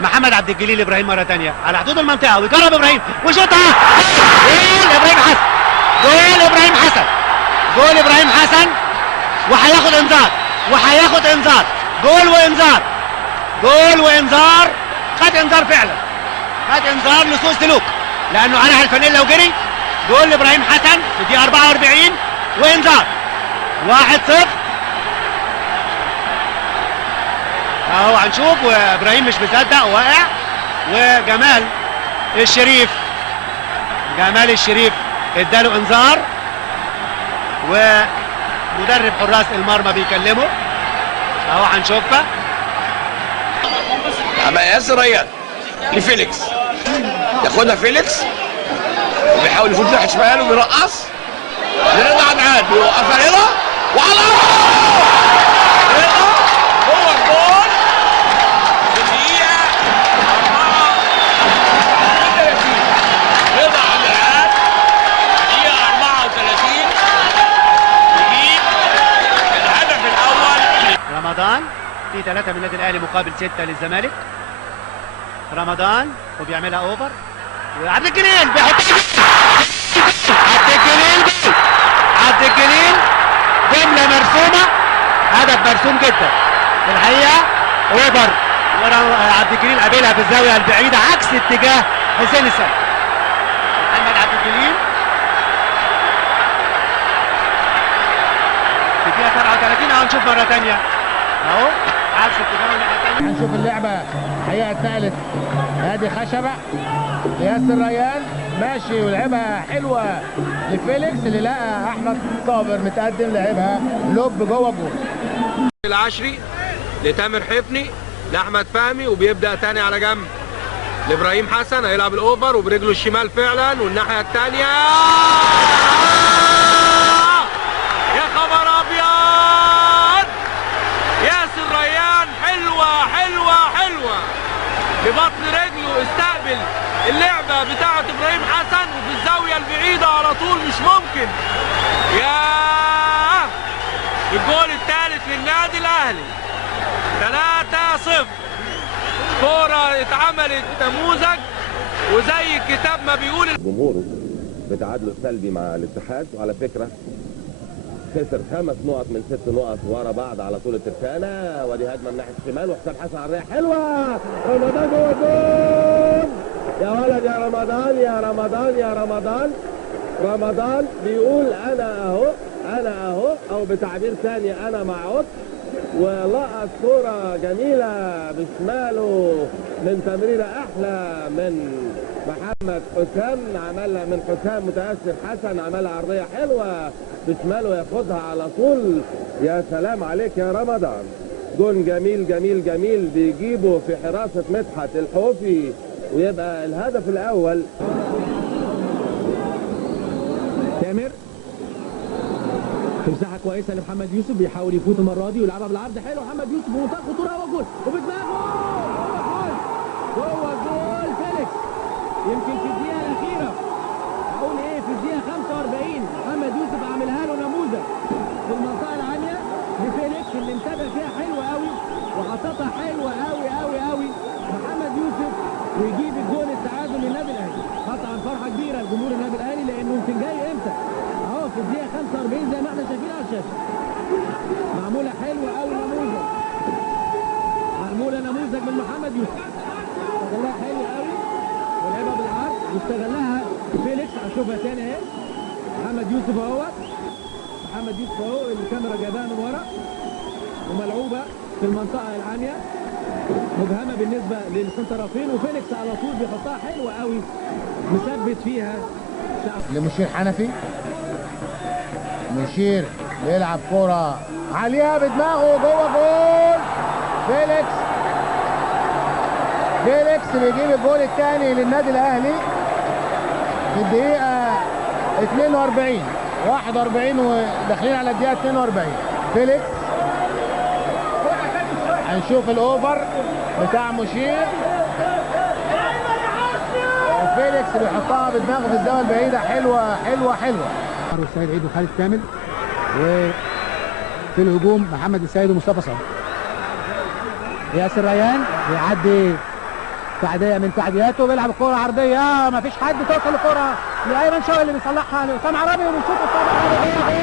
محمد عبد الجليل ابراهيم مره ثانيه على حدود المنطقه ويجرب ابراهيم وشوطها. جول ابراهيم حسن، جول ابراهيم حسن، جول ابراهيم حسن، وهياخد انذار، وهياخد انذار. جول وانذار، جول وانذار. خد انذار فعلا، خد انذار لسوء سلوك لانه على الفانيلا وجري. جول ابراهيم حسن في الدقيقه 44 وانذار. 1-0 اهو هنشوف. وابراهيم مش مصدق واقع. وجمال الشريف، جمال الشريف اداله انذار. ومدرب حراس المرمى بيكلمه اهو هنشوفها. ياسر ريان لفيليكس، ياخدها فيليكس وبيحاول يفوت ناحيه شمال وبيرقص لرضا عدعان، بيوقفها رضا وعلى رضا. هو الجول في الدقيقه 34. رضا عدعان دقيقه 34 يجيب الهدف الاول. رمضان في 3 من النادي الاهلي مقابل 6 للزمالك. رمضان وبيعملها اوفر وعبد الجليل بيحط عبد الجليل جول. عبد الجليل جمله مرسومه، هدف مرسوم جدا الحقيقه. اوفر عبد الجليل قابلها بالزاويه البعيده عكس اتجاه حسين السيد. محمد عبد الجليل في الدقيقه 37 اهو نشوف مره ثانيه اهو عكس اتجاه الناحيه الثانيه. هنشوف اللعبه الحقيقه اتنقلت. ادي خشبه ياسر ريان ماشي ولعبها حلوه لفيليكس اللي لقى احمد صابر متقدم لعبها لوب جوه الجول. العشري لتامر حفني لاحمد فهمي وبيبدا تاني على جنب لابراهيم حسن. هيلعب الاوفر وبرجله الشمال فعلا والناحيه الثانيه يا خبر ابيض. ياسر ريان حلوه حلوه حلوه ببطن رجله استقبل اللعبه بتاعه ابراهيم حسن وفي الزاويه البعيده على طول. مش ممكن. يا الجول الثالث للنادي الاهلي 3-0. كوره اتعملت نموذج وزي الكتاب ما بيقول. جمهوره بتعادله السلبي مع الاتحاد، وعلى فكره خسر 5 نقط من 6 نقط ورا بعض على طول الترسانه. ودي هجمه من ناحيه الشمال وحسام حسن على الريح حلوه. رمضان جوه الجول يا ولد يا رمضان يا رمضان يا رمضان. رمضان بيقول انا اهو انا اهو، او بتعبير ثاني انا معود. ولقط كوره جميله بشماله من تمريره احلى من محمد حسام. عملها من حسام متاسف حسن، عملها عرضيه حلوه بشماله ياخدها على طول. يا سلام عليك يا رمضان. جون جميل جميل جميل بيجيبه في حراسه مدحت الحوفي ويبقى الهدف الاول. تامر في مساحه كويسه لمحمد يوسف بيحاول يفوت المره دي ويلعبها بالعرض حلو. محمد يوسف بمنتهى الخطوره هو جول وبدماغه جوه جول فيليكس. يمكن في الدقيقه الاخيره اقول ايه في الدقيقه 45 محمد يوسف عاملها له نموذج في المنطقه العاليه لفيليكس اللي انتبه فيها حلوه قوي وحطتها حلوه قوي قوي قوي محمد يوسف ويجيب الجول التعادل للنادي الاهلي. قطعا فرحه كبيره لجمهور النادي الاهلي لانه يمكن جاي امتى اهو في الدقيقه 45 زي ما احنا شايفين على الشاشه. معموله حلوه قوي نموذج، معموله نموذج من محمد يوسف استغلها حلو قوي ولعبها بالعرض واستغلها فيليكس. هنشوفها تاني اهي. محمد يوسف اهو، محمد يوسف اهو الكاميرا جايباها من ورا وملعوبه في المنطقه العاليه مبهمه بالنسبه للسنترافين وفيليكس على طول بيحطها حلوه قوي مثبت فيها لمشير حنفي. مشير بيلعب كرة عليها بدماغه جوه جول فيليكس. فيليكس بيجيب الجول الثاني للنادي الاهلي في الدقيقة 42 41 وداخلين على الدقيقة 42. فيليكس هنشوف الاوفر بتاع مشير وفيليكس بيحطها بدماغه في الزاويه البعيده حلوه حلوه حلوه. السيد عيد وخالد كامل وفي الهجوم محمد السيد ومصطفى صبري. ياسر ريان بيعدي تعديه من تعدياته، بيلعب الكوره عرضيه، ما فيش حد توصل الكوره لايمن شوقي اللي بيصلحها لاسامه عرابي، وبيشوط اسامه عرابي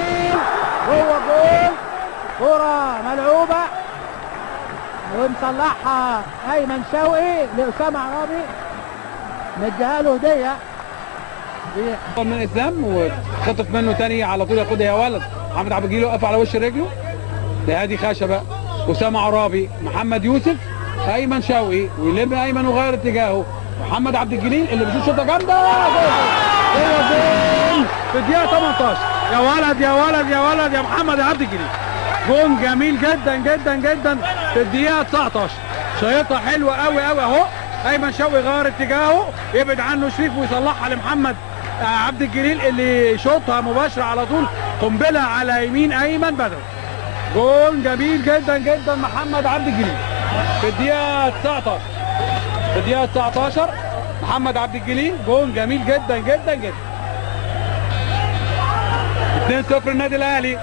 جول، جول، كوره ملعوبه ومصلحها ايمن شوقي لاسامه عرابي، مديها له هديه من اسلام وخطف منه تاني على طول ياخدها يا ولد. محمد عبد الجليل وقف على وش رجله لهادي خشبه، اسامه عرابي، محمد يوسف، ايمن شوقي، ويلم ايمن وغير اتجاهه، محمد عبد الجليل اللي بيشوط شوطه جامده، جول في الدقيقه 18. يا ولد يا ولد يا ولد يا محمد عبد الجليل، جول جميل جدا جدا جدا في الدقيقه 19. شايطه حلوه قوي قوي اهو. ايمن شوقي غير اتجاهه، يبعد عنه شريف ويصلحها لمحمد عبد الجليل اللي شوطها مباشره على طول، قنبله على يمين ايمن بدر. جول جميل جدا جدا محمد عبد الجليل في الدقيقه 19. في الدقيقه 19 محمد عبد الجليل، جول جميل جدا جدا جدا. 2-0 النادي الاهلي،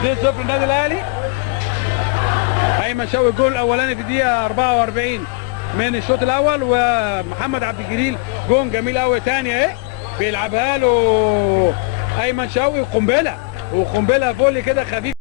2-0 النادي الاهلي. ايمن شوقي الجول الاولاني في الدقيقه 44 من الشوط الاول، ومحمد عبد الجليل جون جميل قوي تاني اهي بيلعبها له ايمن شوقي، وقنبله فولي كده خفيف.